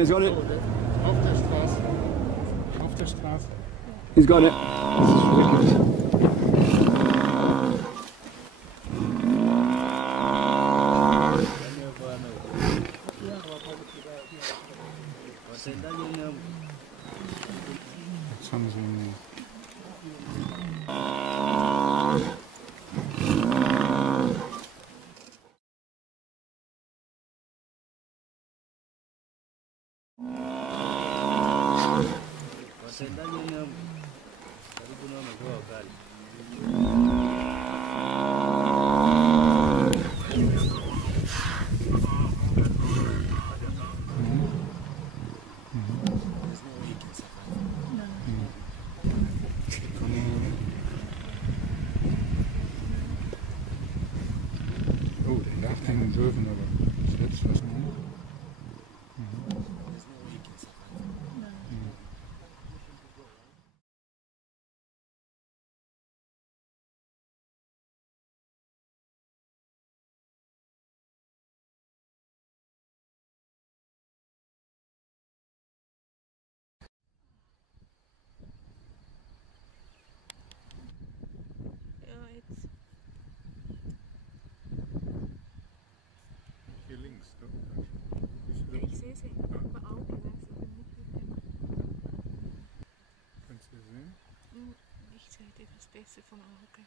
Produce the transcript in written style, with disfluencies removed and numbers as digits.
He's got it. Auf der Straße. Auf der Straße. He's got it. Jetzt haben sie ihn. Oh, der jagt den Löwen, aber selbst was nicht. Ja, jetzt. Hier links, ne? Ja, ich sehe sie. Aber Auge, also bin nicht mit dem. Kannst du sehen? Ich sehe das Beste vom Auge.